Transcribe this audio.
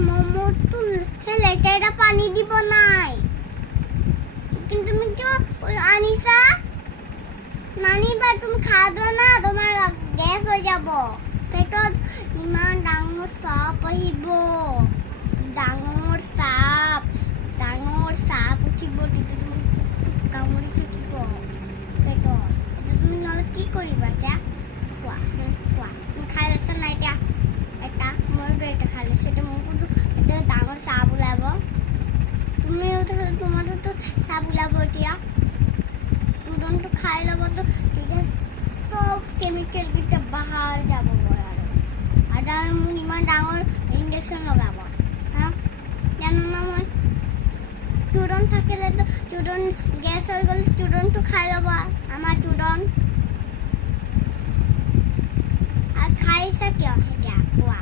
মোমোটো লেতেৰা পানী দিব নাই কিন্তু তুমি কিয় আনিছা নানিবা তুমি খাবা না তোমাৰ গেছ হৈ যাব পেটত ইমান ডাঙৰ সাপ আহিব ডাঙৰ সাপ উঠিব তেতিয়া তুমি কামুৰি থাকিব পেটত এতিয়া তুমি নহ'লে কি কৰিবা এতিয়া কোৱা তুমি খাই লৈছা নাই এতিয়া এটা মইতো এটা খাই লৈছোঁ এতিয়া মোকোতো এতিয়া ডাঙৰ সাপ ওলাব তোমাৰোতো সাপ ওলাব এতিয়া চুৰণটো খাই ল'বতো তেতিয়া চব কেমিকেলকেইটা বাহাৰ যাবগৈ আৰু মোক ইমান ডাঙৰ ইঞ্জেকশ্যন লগাব হা জানো না মই চুৰণ থাকিলেতো চুৰণ গেছ হৈ গ'লে চুৰণটো খাই ল'ব আমাৰ চুৰণ আৰু খাইছা কিয় এতিয়া কোৱা